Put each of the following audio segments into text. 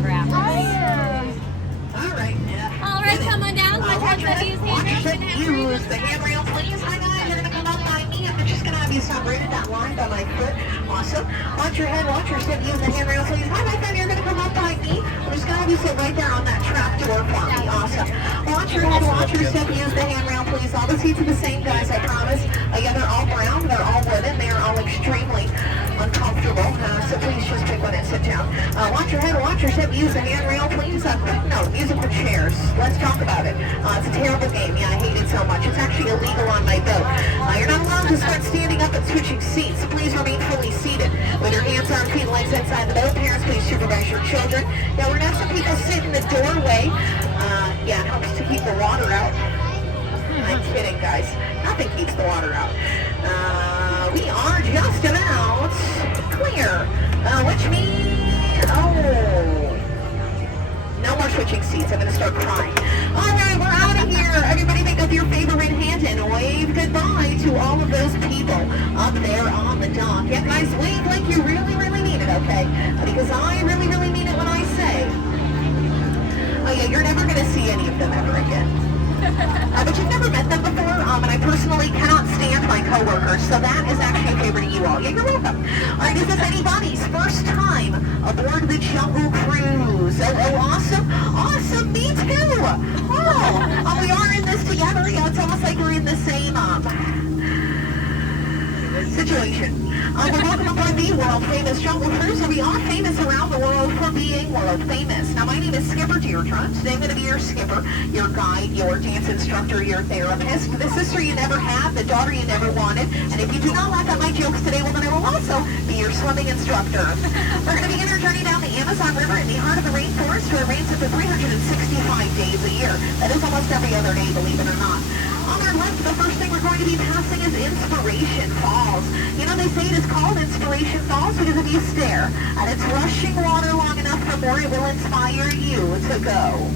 ever after. All right. All right, come on down. Watch your head. Use the handrail, please. Hi guys, you're gonna come up by me. I'm just gonna have you stop right at that line by my foot. Awesome. Watch your head. Watch your step. Use the handrail, please. Hi, my friend. You're gonna come up by me. I'm just gonna have you sit right there on that trap door for me. Awesome. Watch your head. Watch your step. Use the handrail, please. All the seats are the same, guys. I promise. Yeah, they're all brown. They're all wooden. They are all extremely uncomfortable. So please just pick one and sit down. Watch your head. Watch your step. Use the handrail, please. Quick note. Musical chairs. Let's talk about it. It's a terrible game. Yeah, I hate it so much. It's actually illegal on my boat. You're not allowed to start standing up and switching seats. Please remain fully seated with your hands, arms, feet, legs inside the boat. Parents, please supervise your children. Yeah, we're gonna have some people sit in the doorway. Yeah, it helps to keep the water out. I'm kidding, guys. Nothing keeps the water out. We are just about clear, which means, no more switching seats. I'm going to start crying. All right, we're out of here. Everybody pick up your favorite hand and wave goodbye to all of those people up there on the dock. Yeah, guys, wave like you really, really mean it, okay? Because I really, really mean it when I say, oh yeah, you're never going to see any of them ever again. But you've never met them before, and I personally cannot stand my coworkers, so that is actually a favor to you all. Yeah, you're welcome. All right, is this anybody's first time aboard the Jungle Cruise? Oh, awesome. Awesome, me too. Oh, we are in this together. Yeah, it's almost like we're in the same situation. We're welcome aboard the world famous Jungle Cruise, and we are famous around the world for being world famous. Now, my name is Skipper Deirdre. Today I'm going to be your skipper, your guide, your dance instructor, your therapist, the sister you never had, the daughter you never wanted, and if you do not laugh at my jokes today, well, then I will also be your swimming instructor. We're going to begin our journey down the Amazon River in the heart of the rainforest, where it rains up to 365 days a year. That is almost every other day, believe it or not. On our left, the first thing we're going to be passing is Inspiration Falls. You know, they say it is called Inspiration Falls because if you stare at its rushing water long enough for more, it will inspire you to go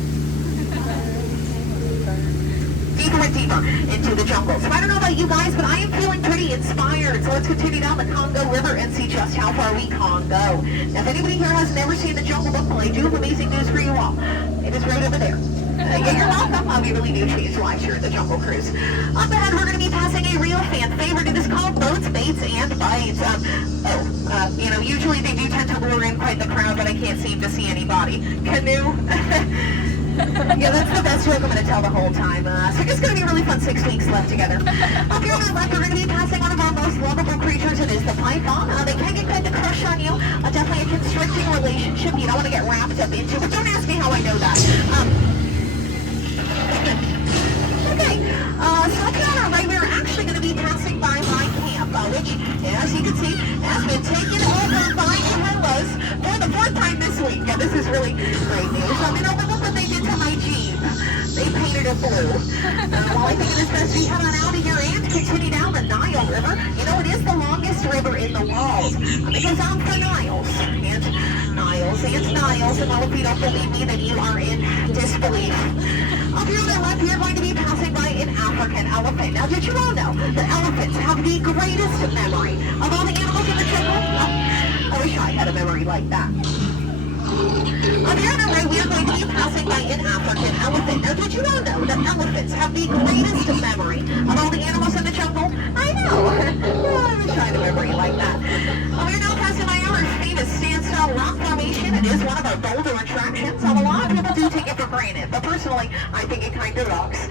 deeper and deeper into the jungle. So I don't know about you guys, but I am feeling pretty inspired. So let's continue down the Congo River and see just how far we can go. Now, if anybody here has never seen the Jungle Book, well, I do have amazing news for you all. It is right over there. Yeah, you're welcome. We really do change lives here at the Jungle Cruise. Up ahead, we're going to be passing a real fan favorite. It is called Boats, Baits, and Bites. You know, usually they do tend to lure in quite the crowd, but I can't seem to see anybody. Canoe. Yeah, that's the best joke I'm going to tell the whole time. So it's going to be a really fun 6 weeks left together. Up here on the left, we're going to be passing one of our most lovable creatures. It is the python. They can get kind of crush on you. Definitely a constricting relationship you don't want to get wrapped up into. But don't ask me how I know that. Okay, so up here on our right, we're actually going to be passing by my camp, which, as you can see, has been taken over by gorillas for the 4th time this week. Yeah, this is really great news. I mean, look what they did to my Jeep. They painted it blue. Well, I think it is best we head on out of here and continue down the Nile River. You know, it is the longest river in the world. Because I'm for Niles. And well, if you don't believe me, then you are in disbelief. Up here on the left, we are going to be passing by an African elephant. Now, did you all know that elephants have the greatest memory of all the animals in the jungle? I wish I had a memory like that. On the other right, we are going to be passing by an African elephant. Now, did you all know that elephants have the greatest memory of all the animals in the jungle? I know. I wish I had a memory like that. We are now passing by our famous sandstone rock formation. It is one of our bolder attractions. A lot of people do take it for granted, but personally, I think it kind of rocks.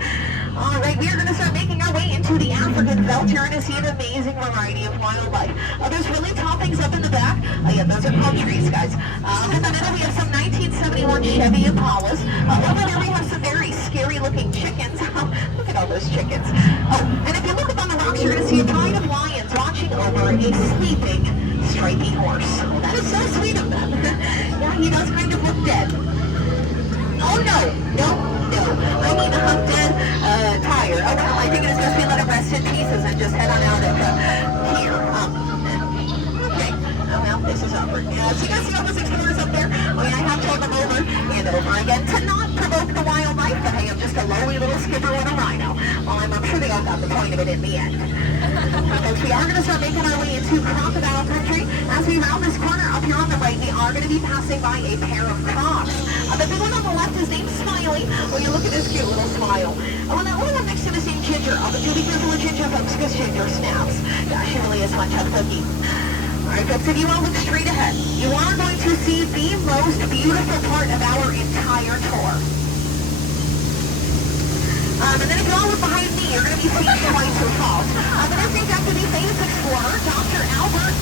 All right, we are going to start making our way into the African veldt. You're going to see an amazing variety of wildlife. There's really tall things up in the back. Yeah, those are called trees, guys. In the middle, we have some 1971 Chevy Impalas. Over there, we have some very scary-looking chickens. Look at all those chickens. And if you look up on the rocks, you're going to see a pride of lions watching over a sleeping, stripy horse. Oh, that is so sweet of them. Yeah, he does kind of look dead. Oh, no. I mean, I'm dead, tired. Oh, well, I think it is best we let him rest in pieces and just head on out of here. Okay. Well, this is awkward. Yeah, so you guys see all those explorers up there? I mean, I have told them over and over again to not provoke the wildlife, but hey, I'm just a a lowly little skipper with a rhino. Well, I'm sure they all got the point of it in the end. Folks, we are going to start making our way into crocodile country. As we round this corner up here on the right, we are going to be passing by a pair of crocs. The big one on the left is named Smiley. Well, you look at this cute little smile. Oh, and that little one next to him is named Ginger. But do be careful with Ginger, folks, because Ginger snaps. Yeah, she really is one tough cookie. Alright folks, if you all look straight ahead, you are going to see the most beautiful part of our entire tour. And then if you all look behind me, you're going to be seeing the White's Falls. The next thing after the famous explorer, Dr. Albert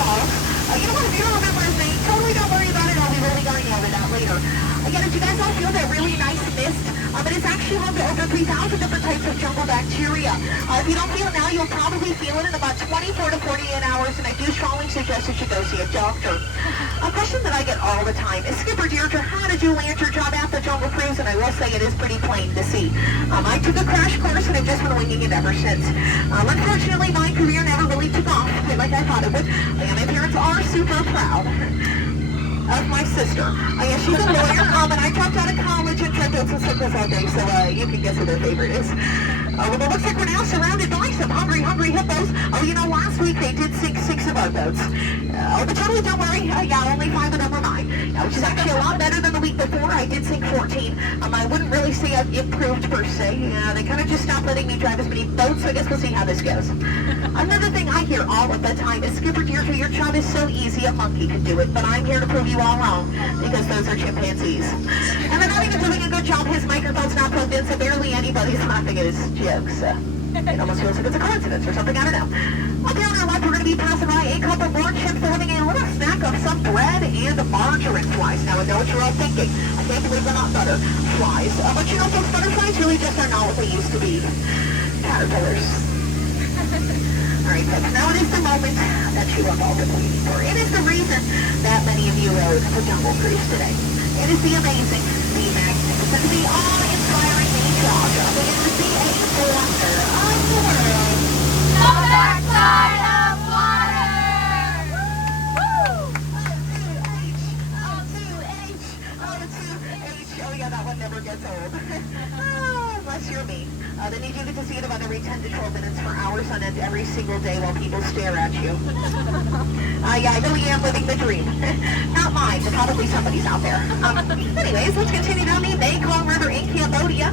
Falls. You know what, if you don't remember his name, totally don't worry about it, I'll be really going over that later. Again, if you guys all feel that really nice mist, but it's actually home to over 3,000 different types of jungle bacteria. If you don't feel it now, you'll probably feel it in about 24 to 48 hours, and I do strongly suggest that you go see a doctor. A question that I get all the time is, Skipper Deirdre, how did you land your job at the Jungle Cruise? And I will say it is pretty plain to see. I took a crash course, and I've just been winging it ever since. Unfortunately, my career never really took off like I thought it would. My parents are super proud of my sister. Yeah, she's a lawyer, and I dropped out of college and tried to sickness all day, so you can guess who their favorite is. Well, it looks like we're now surrounded by some hungry hippos. Oh, you know, last week they did sink 6 of our boats. But totally don't worry, yeah, only 5 of them are mine, which is actually a lot better than the week before. I did sink 14. I wouldn't really say I've improved per se. They kind of just stopped letting me drive as many boats, so I guess we'll see how this goes. Another thing I hear all of the time is, Skipper Deirdre, your job is so easy, a monkey could do it, but I'm here to prove you all wrong, because those are chimpanzees. And they're not even doing a good job. His microphone's not plugged in, so barely anybody's laughing at his jokes. It almost feels like it's a coincidence or something, I don't know. Up here on our left, we're going to be passing by a couple more ships. They're having a little snack of some bread and margarine flies. Now, I know what you're all thinking. I can't believe they're not butterflies. But you know, folks, butterflies really just are not what they used to be. Caterpillars. Alright, folks, now it is the moment that you have all been waiting for. It is the reason that many of you rode the Jungle Cruise today. It is the amazing, the magnificent, the awe-inspiring, the jaw-dropping, it is the eighth wonder of the world. The backside of water! Oh yeah, that one never gets old. Unless you're me. Then you do get to see it about every 10 to 12 minutes for hours on end every single day while people stare at you. Yeah, I really am living the dream. Not mine, but probably somebody's out there. Anyways, let's continue down the Mekong River in Cambodia.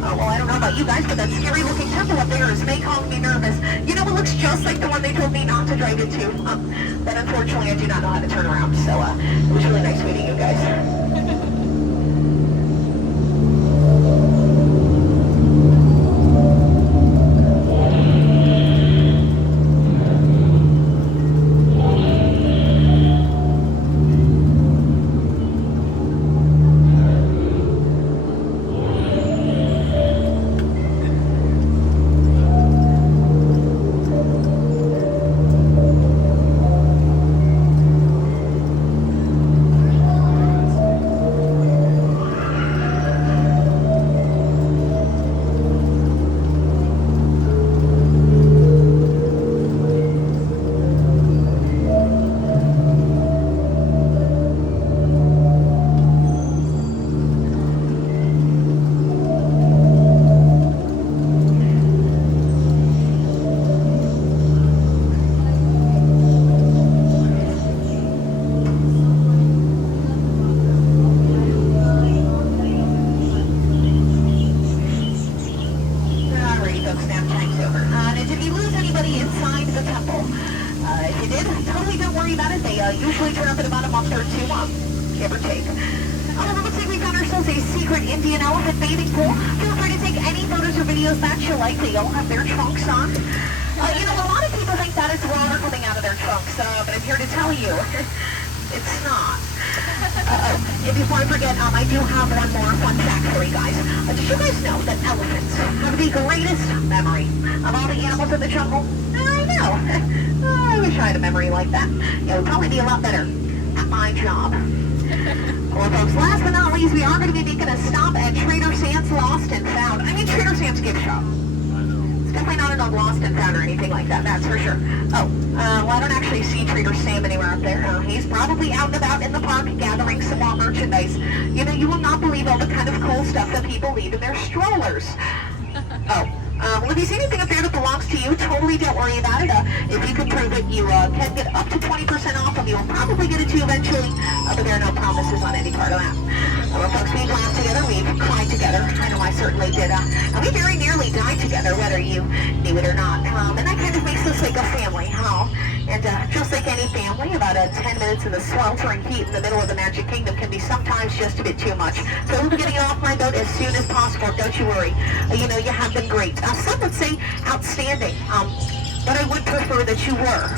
Well, I don't know about you guys, but that scary looking temple up there is Mekong Me Nervous. You know, it looks just like the one they told me not to drive into. But unfortunately, I do not know how to turn around, so it was really nice meeting you guys. Usually turn up in about a month or two, give or take. It looks like we found ourselves a secret Indian elephant bathing pool. Feel free to take any photos or videos that you like. They all have their trunks on. You know, a lot of people think that is water coming out of their trunks, but I'm here to tell you, it's not. And before I forget, I do have one more fun fact for you guys. Did you guys know that elephants have the greatest memory of all the animals in the jungle? I know. I wish I had a memory like that. It would probably be a lot better at my job. Well, folks, last but not least, we are going to be making a stop at Trader Sam's Lost and Found. I mean, Trader Sam's gift shop. It's definitely not an old Lost and Found or anything like that, that's for sure. Well, I don't actually see Trader Sam anywhere up there. He's probably out and about in the park gathering some more merchandise. You know, you will not believe all the kind of cool stuff that people leave in their strollers. Oh. Well, if you see anything up there that belongs to you, totally don't worry about it. If you can prove it, you can get up to 20% off, and you'll probably get it too eventually, but there are no promises on any part of that. Well, folks, we've laughed together, we've cried together. I know I certainly did. And we very nearly died together, whether you knew it or not. And that kind of makes us like a family, huh? And just like any family, about 10 minutes in the sweltering heat in the middle of the Magic Kingdom can be sometimes just a bit too much. So I'm getting off my boat as soon as possible. Don't you worry. You know, you have been great. Some would say outstanding, but I would prefer that you were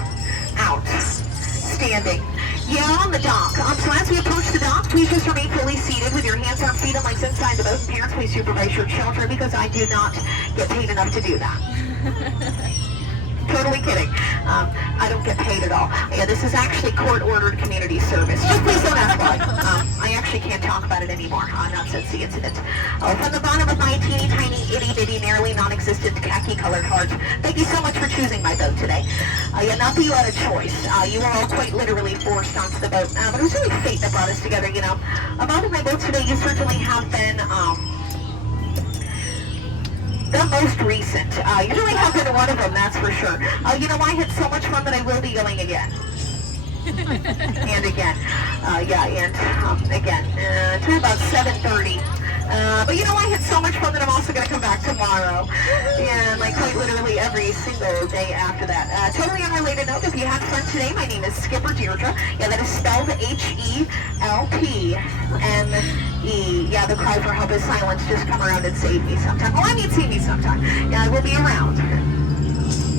outstanding. Yeah, on the dock. So as we approach the dock, please just remain fully seated with your hands, arms, feet, and legs inside the boat. And parents, please supervise your children because I do not get paid enough to do that. Totally kidding. I don't get paid at all. Yeah, this is actually court-ordered community service. Just please don't ask why. I actually can't talk about it anymore, not since the incident. From the bottom of my teeny tiny, itty-bitty, nearly non-existent khaki-colored heart, thank you so much for choosing my boat today. Yeah, not that you had a choice. You were all quite literally forced onto the boat. But it was really fate that brought us together, you know. About my boat today, you certainly have been, the most recent. You really have been one of them, that's for sure. You know, I had so much fun that I will be going again. And again. Again. Until about 7:30. But you know, I had so much fun that I'm also going to come back tomorrow. Yeah, like quite literally every single day after that. Totally unrelated note, if you had fun today, my name is Skipper Deirdre. Yeah, that is spelled H-E-L-P-M-E. Yeah, the cry for help is silence. Just come around and save me sometime. Well, I mean, see me sometime. Yeah, I will be around.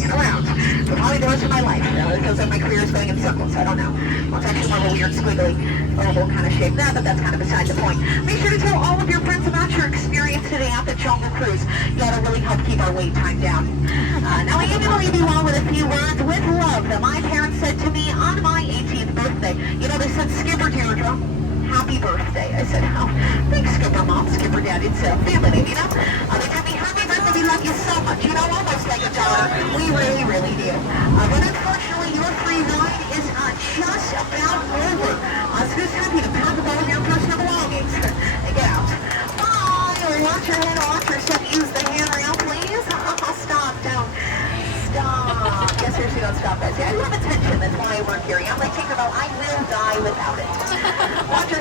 Around for probably the rest of my life. It feels like my career is going in circles. I don't know. Well, it's actually more of a weird squiggly oval kind of shape now, but that's kind of beside the point. Make sure to tell all of your friends about your experience today at the Jungle Cruise. That'll really help keep our wait time down. Now I am going to leave you all with a few words with love that my parents said to me on my 18th birthday. You know, they said, Skipper Deirdre, happy birthday. I said, oh, thanks, Skipper Mom, Skipper Dad. It's a family name, you know? They told me, happy birthday, we love you so much. You know, almost like a daughter. We really, really do. But unfortunately, your free ride is just about over. So just happy to pack up all of your personal belongings and get out. Bye. Watch your head, watch your step. Use the handrail, please. Stop, don't. Stop. Yes, seriously, don't stop, guys. Yeah, I love attention. That's why I work here. I'm like Tinkerbell. I will die without it. Watch your